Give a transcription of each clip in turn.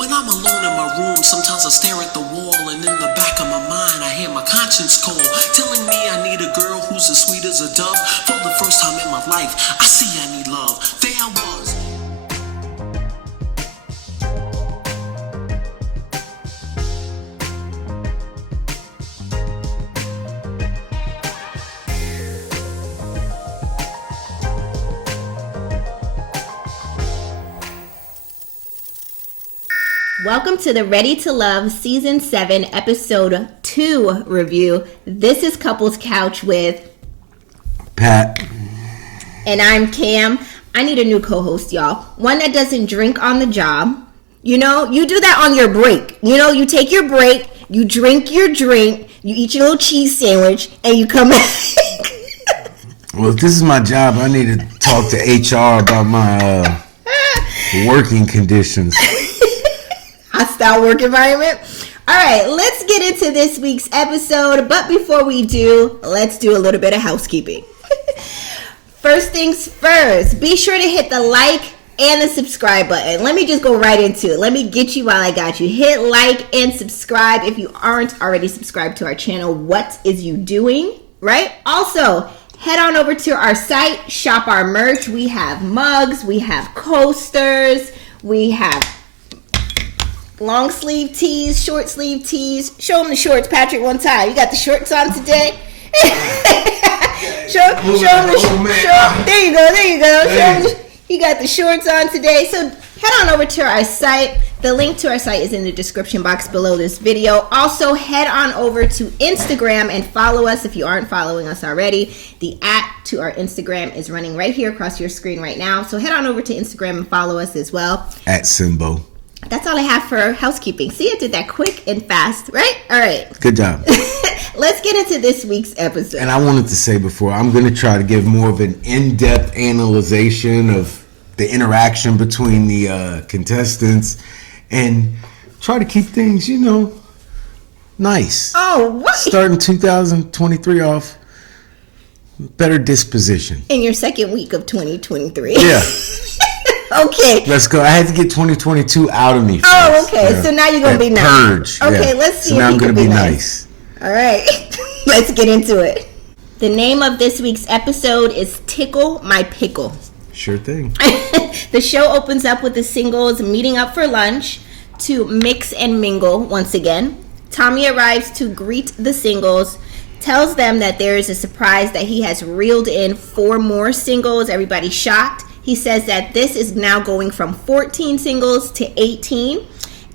When I'm alone in my room, sometimes I stare at the wall, and in the back of my mind, I hear my conscience call, telling me I need a girl who's as sweet as a dove. For the first time in my life, I see I need love. There I was. Welcome to the Ready to Love Season 7, Episode 2 review. This is Couples Couch with Pat. And I'm Cam. I need a new co-host, y'all. One that doesn't drink on the job. You know, you do that on your break. You know, you take your break, you drink your drink, you eat your little cheese sandwich, and you come back. Well, if this is my job, I need to talk to HR about my working conditions. Hostile work environment. All right, let's get into this week's episode. But before we do, let's do a little bit of housekeeping. First things first, be sure to hit the like and the subscribe button. Let me just go right into it. Let me get you while I got you. Hit like and subscribe if you aren't already subscribed to our channel. What is you doing, right? Also, head on over to our site, shop our merch. We have mugs, we have coasters, we have long sleeve tees, short sleeve tees. Show them the shorts, Patrick, one time. You got the shorts on today? show them the there you go. You got the shorts on today. So head on over to our site. The link to our site is in the description box below this video. Also, head on over to Instagram and follow us if you aren't following us already. The @ to our Instagram is running right here across your screen right now. So head on over to Instagram and follow us as well. @Simbo. That's all I have for housekeeping. See, I did that quick and fast, right? All right. Good job. Let's get into this week's episode. And I wanted to say before, I'm going to try to give more of an in-depth analyzation of the interaction between the contestants and try to keep things, nice. Oh, what? Starting 2023 off, better disposition. In your second week of 2023. Yeah. Okay. Let's go. I had to get 2022 out of me first. Oh, okay. Yeah. So now you're going to be nice. Purge. Okay, yeah. let's see so if now you I'm can gonna be be nice. All right. Let's get into it. The name of this week's episode is Tickle, My Pickle. Sure thing. The show opens up with the singles meeting up for lunch to mix and mingle once again. Tommy arrives to greet the singles, tells them that there is a surprise that he has reeled in 4 more singles. Everybody's shocked. He says that this is now going from 14 singles to 18.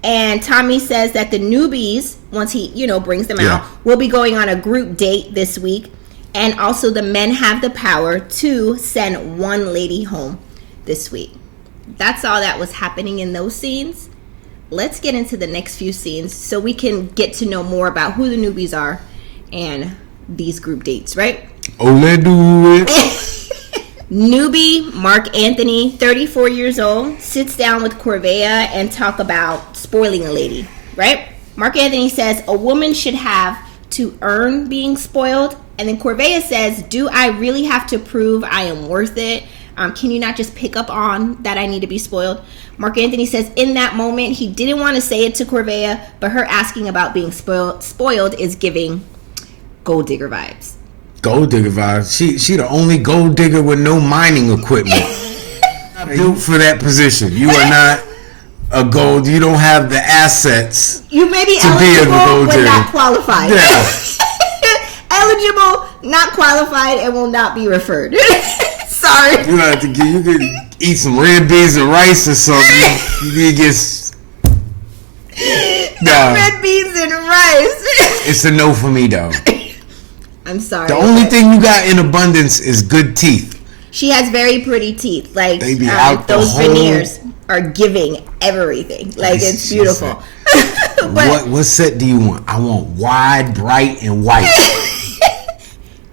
And Tommy says that the newbies, once he, brings them out, will be going on a group date this week. And also the men have the power to send one lady home this week. That's all that was happening in those scenes. Let's get into the next few scenes so we can get to know more about who the newbies are and these group dates, right? Oh, let's do it. Newbie Mark Anthony, 34 years old, sits down with Corvea and talk about spoiling a lady, right? Mark Anthony says a woman should have to earn being spoiled. And then Corvea says, do I really have to prove I am worth it? Can you not just pick up on that I need to be spoiled? Mark Anthony says in that moment, he didn't want to say it to Corvea, but her asking about being spoiled is giving gold digger vibes. Gold digger vibes. She the only gold digger with no mining equipment. Built for that position. You are not a gold. You don't have the assets. You may be to eligible, be a gold but digger. not qualified. Yeah. Eligible, not qualified, and will not be referred. Sorry. You have to get. You could eat some red beans and rice or something. You could get. Red beans and rice. It's a no for me though. I'm sorry. The only thing you got in abundance is good teeth. She has very pretty teeth. Like they be out those the whole... veneers are giving everything. Like it's beautiful. But, what set do you want? I want wide, bright, and white.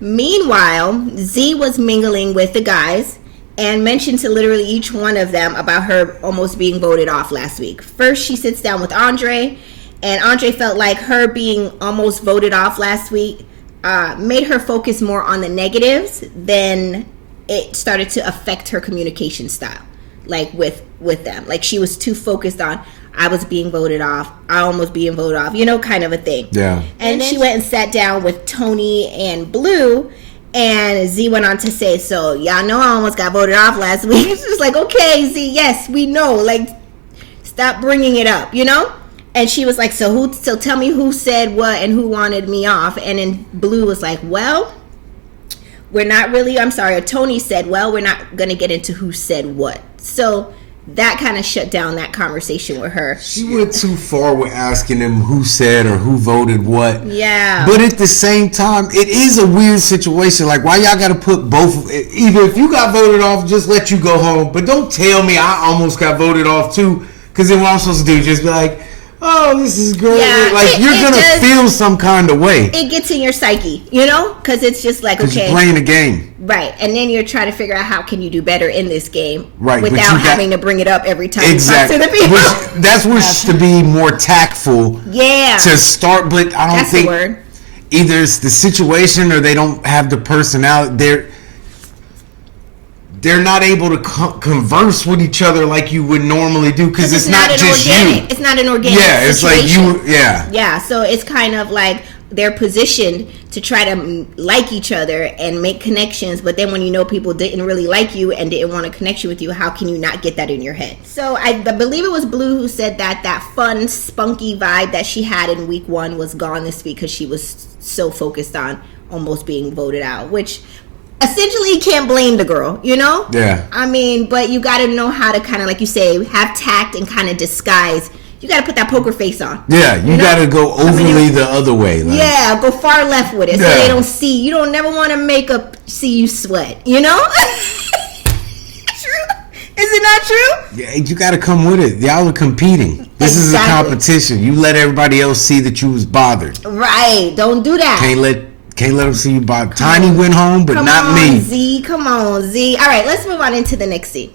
Meanwhile, Z was mingling with the guys and mentioned to literally each one of them about her almost being voted off last week. First, she sits down with Andre, and Andre felt like her being almost voted off last week made her focus more on the negatives than it started to affect her communication style, like with them. Like she was too focused on, I was being voted off. I almost being voted off, you know, kind of a thing. Yeah. And she went and sat down with Tony and Blue, and Z went on to say, so y'all know I almost got voted off last week. She was like, okay, Z, yes, we know. Like, stop bringing it up, you know? And she was like, so tell me who said what and who wanted me off. And then Blue was like, well, we're not really, I'm sorry, Tony said, well, we're not going to get into who said what. So that kind of shut down that conversation with her. She went too far with asking him who said or who voted what. Yeah. But at the same time, it is a weird situation. Like, why y'all got to put both? Either if you got voted off, just let you go home. But don't tell me I almost got voted off too. Because then what I'm supposed to do, just be like, oh, this is great. Yeah, like, you're going to feel some kind of way. It gets in your psyche, you know? Because it's just like, okay. You're playing a game. Right. And then you're trying to figure out how can you do better in this game. Right. Without having to bring it up every time exactly. you talk to the people. That's what's to be more tactful. Yeah. To start, but I don't That's think the word. Either it's the situation or they don't have the personality. They're not able to converse with each other like you would normally do because it's not just organic, you. It's not an organic Yeah, it's situation. like you. Yeah. Yeah, so it's kind of like they're positioned to try to like each other and make connections, but then when you know people didn't really like you and didn't want a connection with you, how can you not get that in your head? So I believe it was Blue who said that fun, spunky vibe that she had in week 1 was gone this week because she was so focused on almost being voted out, which essentially you can't blame the girl, you know? Yeah. I mean, but you got to know how to kind of, like you say, have tact and kind of disguise. You got to put that poker face on. Yeah, you got to go overly the other way. Like. Yeah, go far left with it so they don't see. You don't never want to make up see you sweat, you know? True? Is it not true? Yeah, you got to come with it. Y'all are competing. This is a competition. You let everybody else see that you was bothered. Right. Don't do that. Can't let them see you bothered. Tiny went home, but not me. Z. Come on, Z. All right, let's move on into the next scene.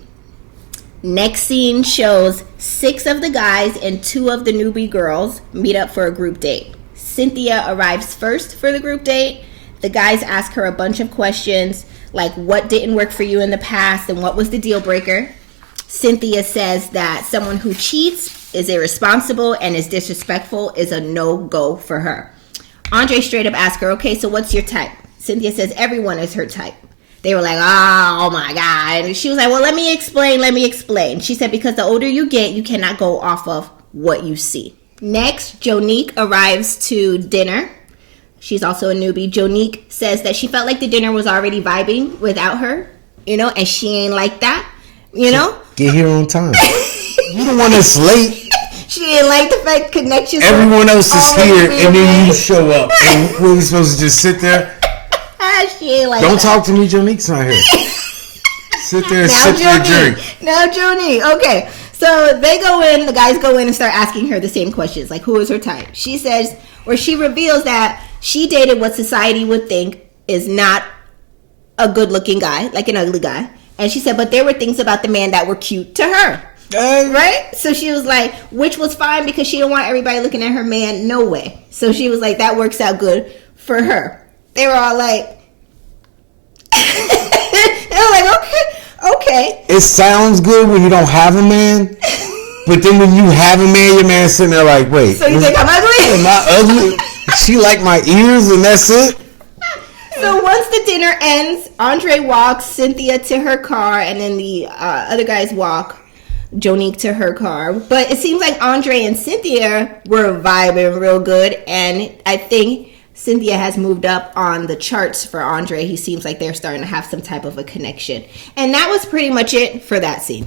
Next scene shows 6 of the guys and 2 of the newbie girls meet up for a group date. Cynthia arrives first for the group date. The guys ask her a bunch of questions like what didn't work for you in the past and what was the deal breaker. Cynthia says that someone who cheats, is irresponsible, and is disrespectful is a no-go for her. Andre straight up asks her, okay, so what's your type? Cynthia says everyone is her type. They were like, oh my God. And she was like, well, let me explain. She said, because the older you get, you cannot go off of what you see. Next, Jonique arrives to dinner. She's also a newbie. Jonique says that she felt like the dinner was already vibing without her, you know, and she ain't like that, you know? Get here on time. You the one that's late. She didn't like the fact connections. Everyone else is here, and then you show up. And we're supposed to just sit there. She ain't like Don't that. talk to me, Jonique's not here. Sit there and sip your drink. Now, Joni. Okay. So they go in, the guys go in and start asking her the same questions, like who is her type? She says, or she reveals that she dated what society would think is not a good looking guy, like an ugly guy. And she said, but there were things about the man that were cute to her. Right? So she was like, which was fine because she don't want everybody looking at her man, no way. So she was like, that works out good for her. They were all like, they were like, okay. It sounds good when you don't have a man, but then when you have a man, your man's sitting there like, wait. So you think I'm ugly? Am I ugly? She like my ears and that's it? So once the dinner ends, Andre walks Cynthia to her car, and then the other guys walk Jonique to her car. But it seems like Andre and Cynthia were vibing real good, and I think Cynthia has moved up on the charts for Andre. He seems like they're starting to have some type of a connection. And that was pretty much it for that scene.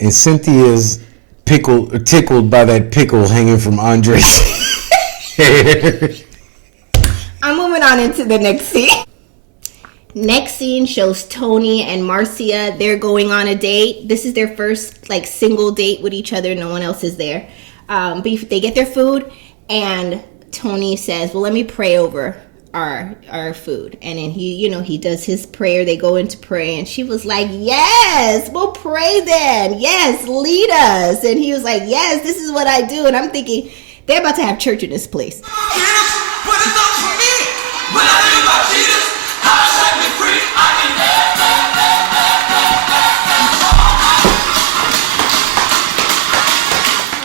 And Cynthia's tickled by that pickle hanging from Andre's hair. I'm moving on into the next scene. Next scene shows Tony and Marcia. They're going on a date. This is their first like single date with each other. No one else is there. But they get their food, and Tony says, well, let me pray over our food. And then he does his prayer. They go into prayer, and she was like, yes, we'll pray then. Yes, lead us. And he was like, yes, this is what I do. And I'm thinking, they're about to have church in this place. But it's not for me. When I think about Jesus, how I set me free, I need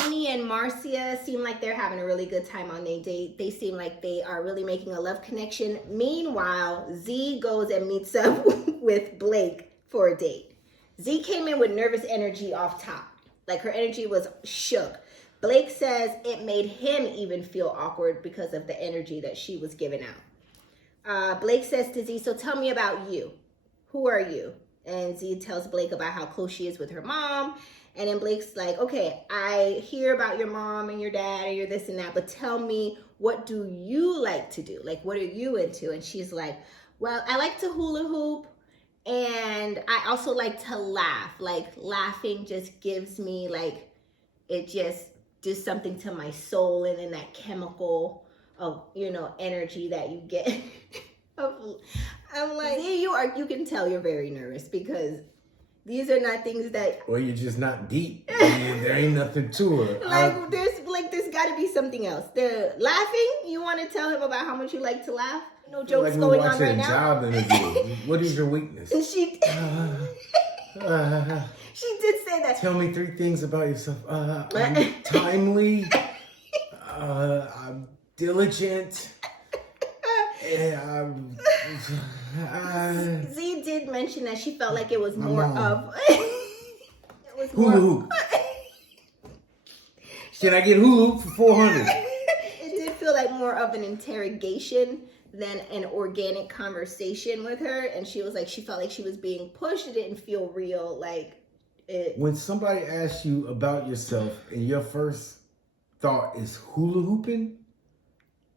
Tony Marcia seem like they're having a really good time on their date. They seem like they are really making a love connection. Meanwhile, Z goes and meets up with Blake for a date. Z came in with nervous energy off top. Like, her energy was shook. Blake says it made him even feel awkward because of the energy that she was giving out. Blake says to Z, so tell me about you. Who are you? And Z tells Blake about how close she is with her mom. And then Blake's like, okay, I hear about your mom and your dad and your this and that, but tell me, what do you like to do? Like, what are you into? And she's like, well, I like to hula hoop. And I also like to laugh. Like, laughing just gives me, like, it just does something to my soul. And then that chemical of, you know, energy that you get. I'm like, you can tell you're very nervous because these are not things that. Or you're just not deep. There ain't nothing to it. There's got to be something else. The laughing. You want to tell him about how much you like to laugh? No jokes going on right now. Job interview. What is your weakness? She did say that. Tell me 3 things about yourself. I'm timely. I'm diligent. Z did mention that she felt like it was more of. It was hula hoop. Can I get hula hoop for 400? It did feel like more of an interrogation than an organic conversation with her, and she was like, she felt like she was being pushed. It didn't feel real. Like it. When somebody asks you about yourself and your first thought is hula hooping,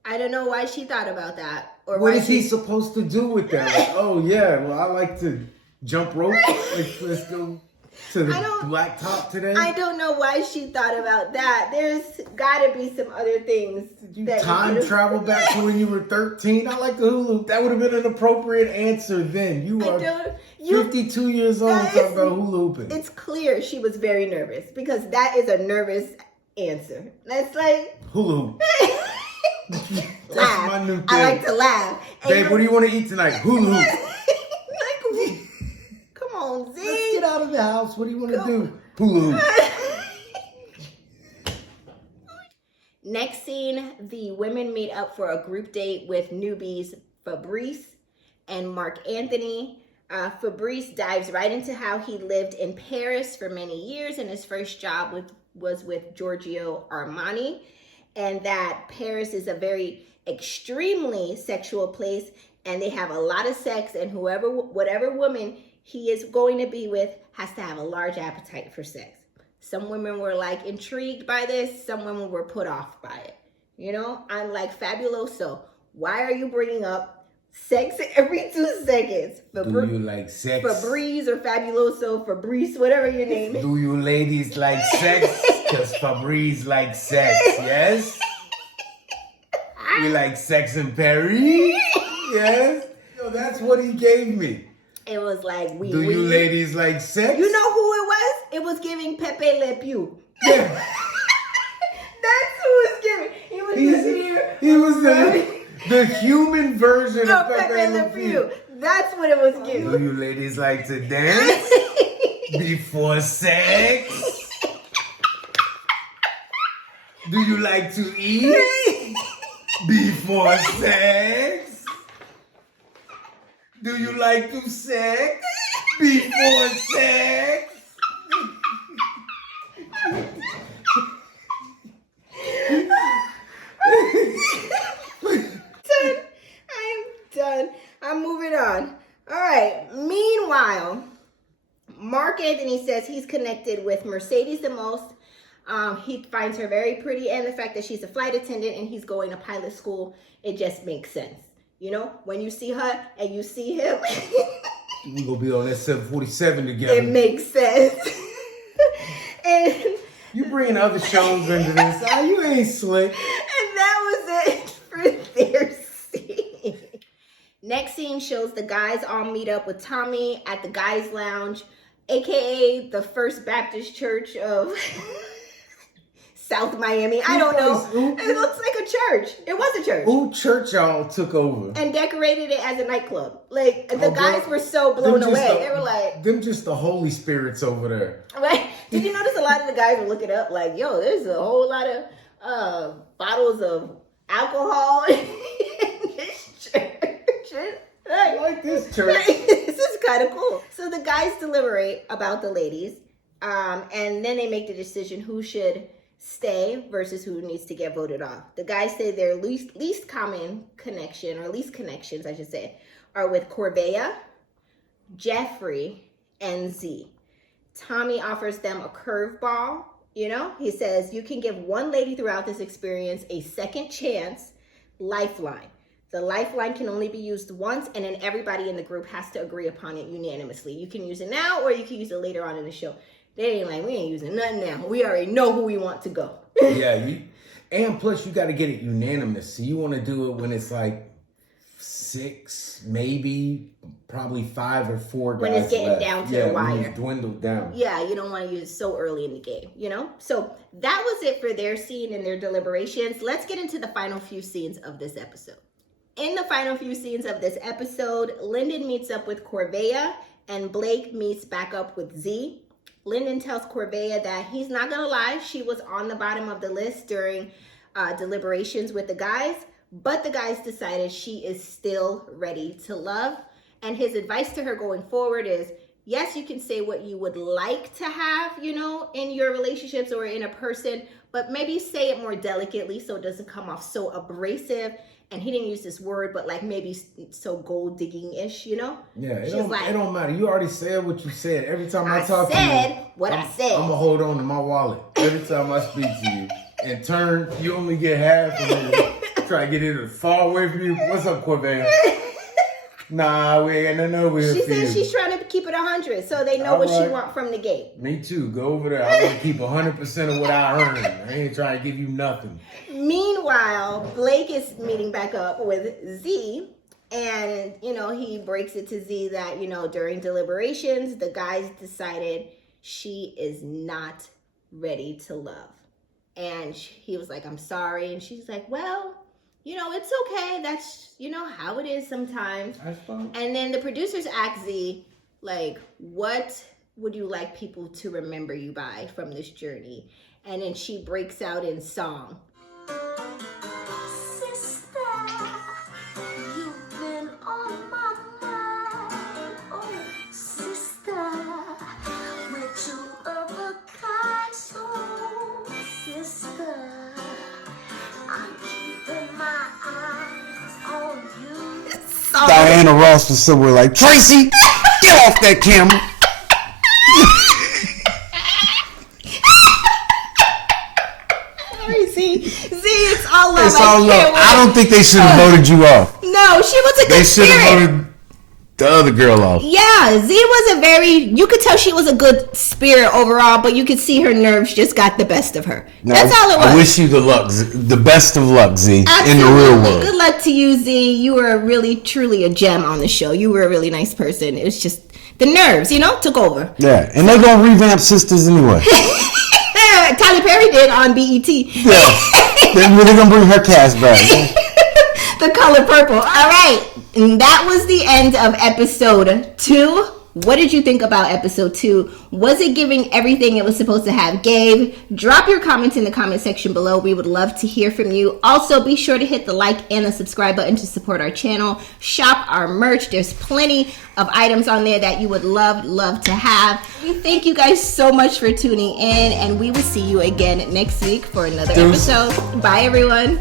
I don't know why she thought about that. Or what is he supposed to do with that? Like, oh yeah, well I like to jump rope. Let's go to the blacktop today. I don't know why she thought about that. There's got to be some other things. You time travel back to when you were 13. I like the hula hoop. That would have been an appropriate answer then. You are 52 years old talking about hula hooping. It's clear she was very nervous because that is a nervous answer. That's like hula hoop. That's laugh. my new thing. I like to laugh. Babe, what do you want to eat tonight? Hula hoop. Come on, Z. Let's get out of the house. What do you want to do? Hula hoop. Next scene, the women meet up for a group date with newbies Fabrice and Mark Anthony. Fabrice dives right into how he lived in Paris for many years, and his first job was with Giorgio Armani, and that Paris is a very extremely sexual place, and they have a lot of sex, and whatever woman he is going to be with has to have a large appetite for sex. Some women were like intrigued by this. Some women were put off by it. You know, I'm like, Fabuloso, why are you bringing up sex every 2 seconds? Do you like sex? Fabrice or Fabuloso, Fabrice, whatever your name is. Do you ladies like sex? Because Fabrice likes sex, yes? You like sex in Paris? Yes? Yo, that's what he gave me. It was like, Do you ladies like sex? You know who it was? It was giving Pepe Le Pew. Yeah. That's who it was giving. He was the human version of Pepe Le Pew. That's what it was giving. Do you ladies like to dance before sex? Do you like to eat before sex? Do you like to sex before sex? Done. I'm moving on. All right. Meanwhile, Mark Anthony says he's connected with Mercedes the most. He finds her very pretty, and the fact that she's a flight attendant and he's going to pilot school, it just makes sense. You know, when you see her and you see him, we're gonna be on that 747 together. It makes sense. And you bringing other shows into this. You ain't slick. And that was it for their scene. Next scene shows the guys all meet up with Tommy at the guys' lounge, aka the First Baptist Church of South Miami. I don't know. It looks like a church. It was a church. Who church y'all took over? And decorated it as a nightclub. Like, the guys were so blown away. They were like... Them just the Holy Spirits over there. Right? Did you notice a lot of the guys were looking up like, yo, there's a whole lot of bottles of alcohol in this church. I like this church. This is kind of cool. So the guys deliberate about the ladies, and then they make the decision who should stay versus who needs to get voted off. The guys say their least common connection, or least connections, I should say, are with Corvea, Jeffrey, and Z. Tommy offers them a curveball. You know, he says you can give one lady throughout this experience a second chance lifeline. The lifeline can only be used once, and then everybody in the group has to agree upon it unanimously. You can use it now, or you can use it later on in the show. They ain't like, we ain't using nothing now. We already know who we want to go. Yeah, and plus you got to get it unanimous. So you want to do it when it's like 6, maybe, probably 5 or 4 guys when it's getting left. down to the wire. When it's dwindled down. Yeah, you don't want to use it so early in the game, you know? So that was it for their scene and their deliberations. Let's get into the final few scenes of this episode. In the final few scenes of this episode, Lyndon meets up with Corvea and Blake meets back up with Z. Lyndon tells Corvea that he's not going to lie. She was on the bottom of the list during deliberations with the guys, but the guys decided she is still ready to love. And his advice to her going forward is, yes, you can say what you would like to have, you know, in your relationships or in a person, but maybe say it more delicately so it doesn't come off so abrasive. And he didn't use this word, but like maybe so gold digging-ish, you know? Yeah, it don't matter. You already said what you said. Every time I talk to you, I said. I'm gonna hold on to my wallet every time I speak to you. In turn, you only get half of it. Try to get it far away from you. What's up, Corvea? Nah, we ain't got nothing over here. She for said you. she's trying to keep it 100, so they know All what she right. wants from the gate. Me too. Go over there. I want to keep 100% of what I earn. I ain't trying to give you nothing. Meanwhile, Blake is meeting back up with Z, and, you know, he breaks it to Z that, you know, during deliberations, the guys decided she is not ready to love. And he was like, I'm sorry. And she's like, well, you know, it's okay. That's, you know, how it is sometimes. That's fine. And then the producers asked Z, like, what would you like people to remember you by from this journey? And then she breaks out in song. Sister, you've been on my mind. Oh, sister, we're two of a kind. So, sister, I'm keeping my eyes on you. Diana Ross was somewhere like, Tracy, get off that camera. Z, it's all love. It's all love. I don't think they should have voted you off. No, she was a good They should spirit. have voted the other girl off. Yeah, Z was you could tell she was a good spirit overall, but you could see her nerves just got the best of her. No, That's all it was. I wish you the best of luck, Z, Absolutely. in the real world. Good luck to you, Z. You were really, truly a gem on the show. You were a really nice person. It was just the nerves, you know, took over. Yeah, and they're going to revamp Sisters anyway. Tyler Perry did on BET. Yeah, they're going to bring her cast back. The color purple. All right. And that was the end of episode 2. What did you think about episode 2? Was it giving everything it was supposed to have? Gave? Drop your comments in the comment section below. We would love to hear from you. Also, be sure to hit the like and the subscribe button to support our channel. Shop our merch. There's plenty of items on there that you would love to have. We thank you guys so much for tuning in, and we will see you again next week for another episode. Bye, everyone.